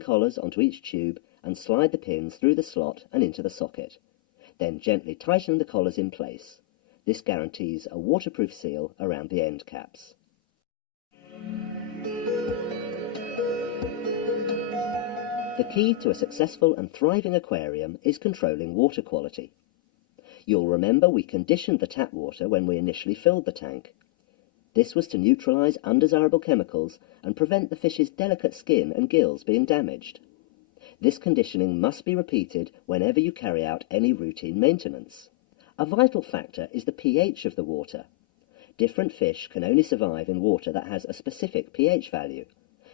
collars onto each tube and slide the pins through the slot and into the socket. Then gently tighten the collars in place. This guarantees a waterproof seal around the end caps. The key to a successful and thriving aquarium is controlling water quality. You'll remember we conditioned the tap water when we initially filled the tank. This was to neutralise undesirable chemicals and prevent the fish's delicate skin and gills being damaged. This conditioning must be repeated whenever you carry out any routine maintenance. A vital factor is the pH of the water. Different fish can only survive in water that has a specific pH value,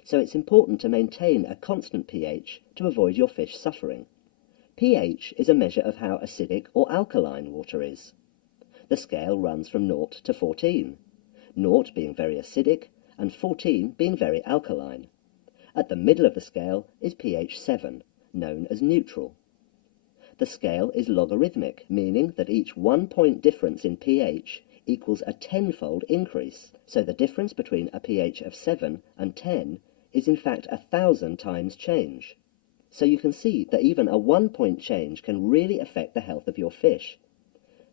so it's important to maintain a constant pH to avoid your fish suffering. pH is a measure of how acidic or alkaline water is. The scale runs from 0 to 14, 0 being very acidic and 14 being very alkaline. At the middle of the scale is pH 7, known as neutral. The scale is logarithmic, meaning that each 1-point difference in pH equals a 10-fold increase, so the difference between a pH of 7 and 10 is in fact 1,000 times change. So you can see that even a 1-point change can really affect the health of your fish.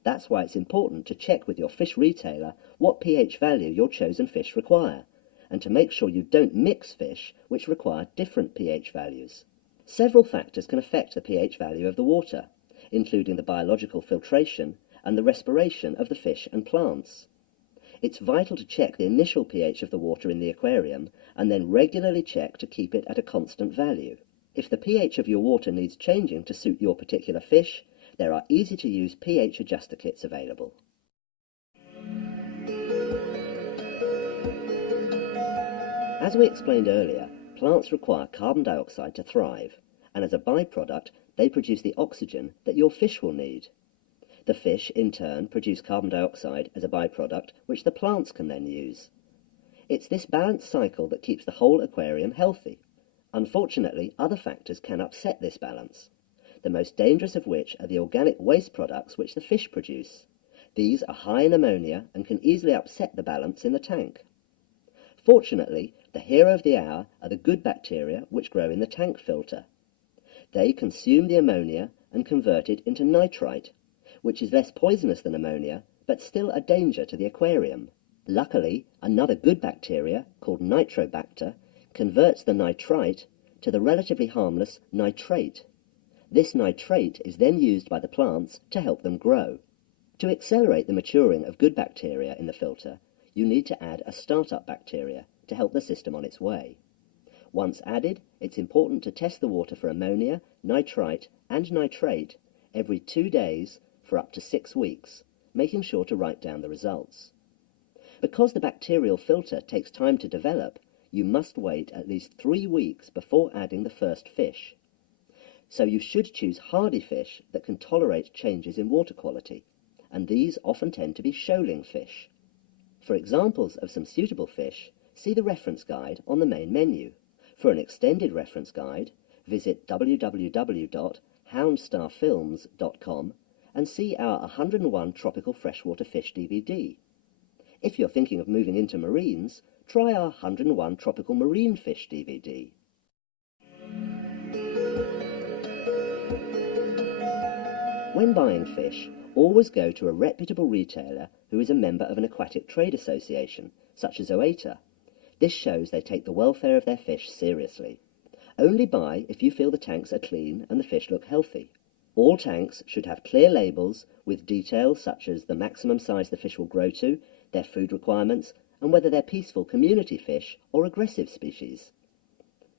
That's why it's important to check with your fish retailer what pH value your chosen fish require, and to make sure you don't mix fish which require different pH values. Several factors can affect the pH value of the water, including the biological filtration and the respiration of the fish and plants. It's vital to check the initial pH of the water in the aquarium and then regularly check to keep it at a constant value. If the pH of your water needs changing to suit your particular fish, there are easy-to-use pH adjuster kits available. As we explained earlier, plants require carbon dioxide to thrive, and as a byproduct, they produce the oxygen that your fish will need. The fish, in turn, produce carbon dioxide as a byproduct, which the plants can then use. It's this balanced cycle that keeps the whole aquarium healthy. Unfortunately, other factors can upset this balance, the most dangerous of which are the organic waste products which the fish produce. These are high in ammonia and can easily upset the balance in the tank. Fortunately, the hero of the hour are the good bacteria which grow in the tank filter. They consume the ammonia and convert it into nitrite, which is less poisonous than ammonia, but still a danger to the aquarium. Luckily, another good bacteria, called nitrobacter, converts the nitrite to the relatively harmless nitrate. This nitrate is then used by the plants to help them grow. To accelerate the maturing of good bacteria in the filter, you need to add a startup bacteria to help the system on its way. Once added, it's important to test the water for ammonia, nitrite, and nitrate every 2 days for up to 6 weeks, making sure to write down the results. Because the bacterial filter takes time to develop, you must wait at least 3 weeks before adding the first fish. So you should choose hardy fish that can tolerate changes in water quality, and these often tend to be shoaling fish. For examples of some suitable fish, see the reference guide on the main menu. For an extended reference guide, visit www.houndstarfilms.com and see our 101 Tropical Freshwater Fish DVD. If you're thinking of moving into marines, try our 101 Tropical Marine Fish DVD. When buying fish, always go to a reputable retailer who is a member of an aquatic trade association, such as OATA. This shows they take the welfare of their fish seriously. Only buy if you feel the tanks are clean and the fish look healthy. All tanks should have clear labels with details such as the maximum size the fish will grow to, their food requirements, and whether they're peaceful community fish or aggressive species.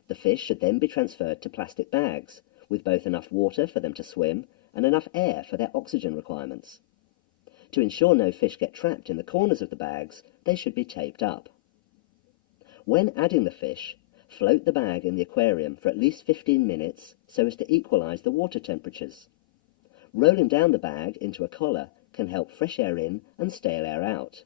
The fish should then be transferred to plastic bags, with both enough water for them to swim and enough air for their oxygen requirements. To ensure no fish get trapped in the corners of the bags, they should be taped up. When adding the fish, float the bag in the aquarium for at least 15 minutes so as to equalize the water temperatures. Rolling down the bag into a collar can help fresh air in and stale air out.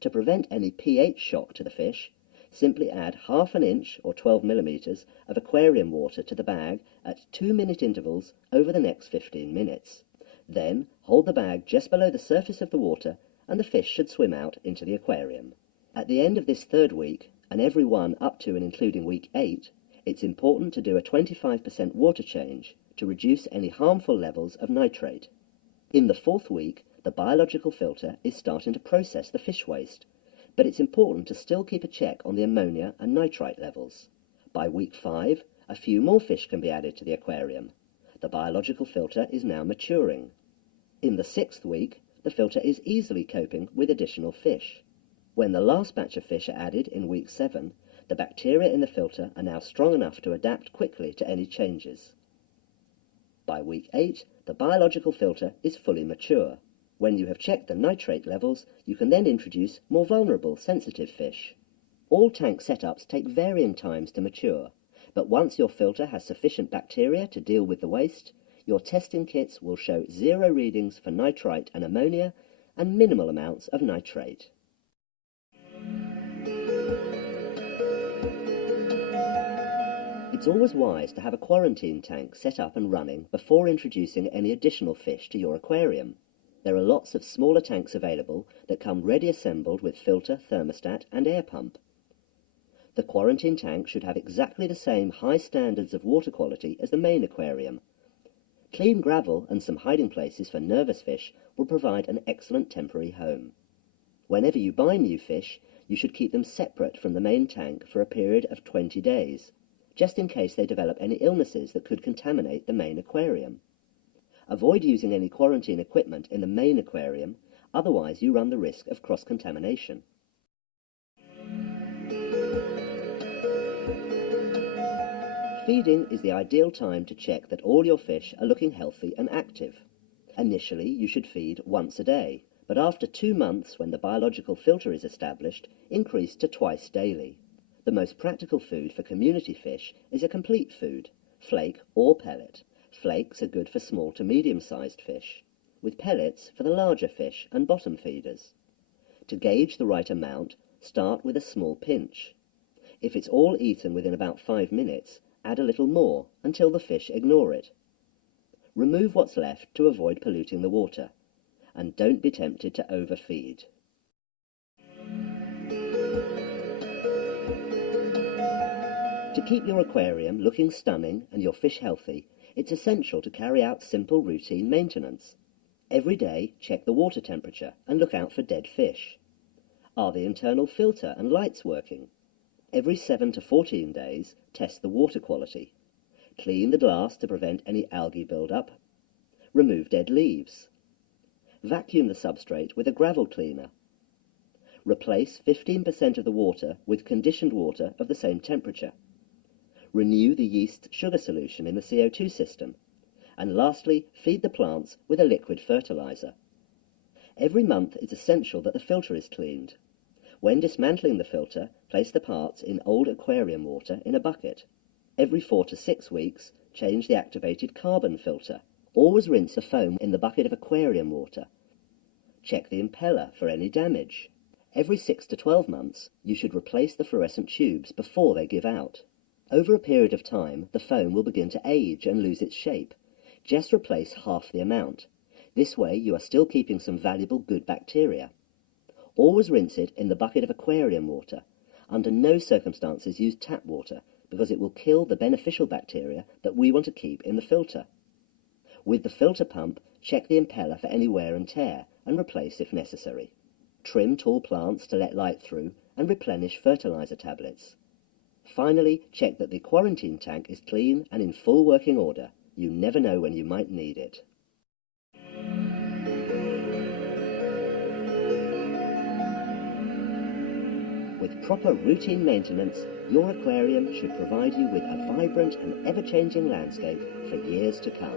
To prevent any pH shock to the fish, simply add ½ an inch or 12 millimeters of aquarium water to the bag at 2-minute intervals over the next 15 minutes. Then hold the bag just below the surface of the water and the fish should swim out into the aquarium. At the end of this 3rd week, and every one up to and including week 8, It's important to do a 25% water change to reduce any harmful levels of nitrate. In the 4th week, the biological filter is starting to process the fish waste, but it's important to still keep a check on the ammonia and nitrite levels. By week 5, a few more fish can be added to the aquarium. The biological filter is now maturing. In the 6th week, the filter is easily coping with additional fish. When the last batch of fish are added in week 7, the bacteria in the filter are now strong enough to adapt quickly to any changes. By week 8, the biological filter is fully mature. When you have checked the nitrate levels, you can then introduce more vulnerable, sensitive fish. All tank setups take varying times to mature, but once your filter has sufficient bacteria to deal with the waste, your testing kits will show 0 readings for nitrite and ammonia and minimal amounts of nitrate. It's always wise to have a quarantine tank set up and running before introducing any additional fish to your aquarium. There are lots of smaller tanks available that come ready assembled with filter, thermostat and air pump. The quarantine tank should have exactly the same high standards of water quality as the main aquarium. Clean gravel and some hiding places for nervous fish will provide an excellent temporary home. Whenever you buy new fish, you should keep them separate from the main tank for a period of 20 days, just in case they develop any illnesses that could contaminate the main aquarium. Avoid using any quarantine equipment in the main aquarium, otherwise you run the risk of cross-contamination. Feeding is the ideal time to check that all your fish are looking healthy and active. Initially, you should feed once a day, but after 2 months, when the biological filter is established, increase to twice daily. The most practical food for community fish is a complete food, flake or pellet. Flakes are good for small to medium-sized fish, with pellets for the larger fish and bottom feeders. To gauge the right amount, start with a small pinch. If it's all eaten within about 5 minutes, add a little more until the fish ignore it. Remove what's left to avoid polluting the water, and don't be tempted to overfeed. To keep your aquarium looking stunning and your fish healthy, it's essential to carry out simple routine maintenance. Every day, check the water temperature and look out for dead fish. Are the internal filter and lights working? Every 7 to 14 days, test the water quality. Clean the glass to prevent any algae build-up. Remove dead leaves. Vacuum the substrate with a gravel cleaner. Replace 15% of the water with conditioned water of the same temperature. Renew the yeast sugar solution in the CO2 system. And lastly, feed the plants with a liquid fertilizer. Every month it's essential that the filter is cleaned. When dismantling the filter, place the parts in old aquarium water in a bucket. Every 4 to 6 weeks, change the activated carbon filter. Always rinse the foam in the bucket of aquarium water. Check the impeller for any damage. Every 6 to 12 months, you should replace the fluorescent tubes before they give out. Over a period of time, the foam will begin to age and lose its shape. Just replace half the amount. This way you are still keeping some valuable good bacteria. Always rinse it in the bucket of aquarium water. Under no circumstances use tap water, because it will kill the beneficial bacteria that we want to keep in the filter. With the filter pump, check the impeller for any wear and tear, and replace if necessary. Trim tall plants to let light through, and replenish fertilizer tablets. Finally, check that the quarantine tank is clean and in full working order. You never know when you might need it. With proper routine maintenance, your aquarium should provide you with a vibrant and ever-changing landscape for years to come.